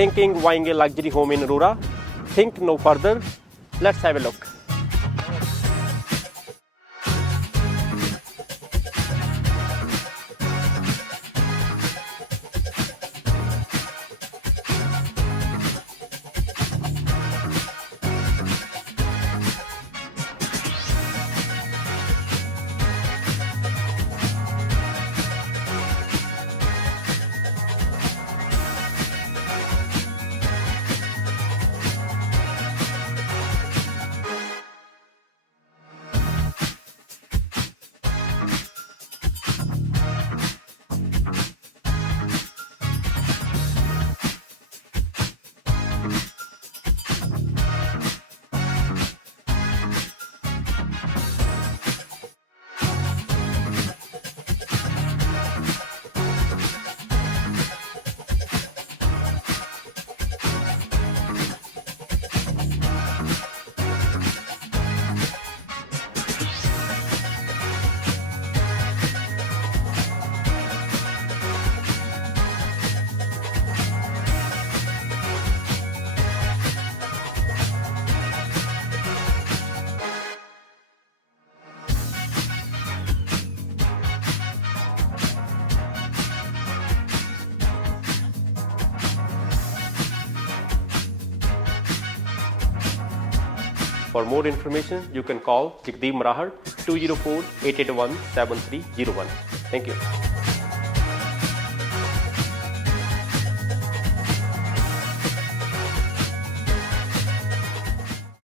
thinking buying a luxury home in Aurora? Think no further. Let's have a look. For more information, you can call Jagdeep Marahar 204-881-7301. Thank you.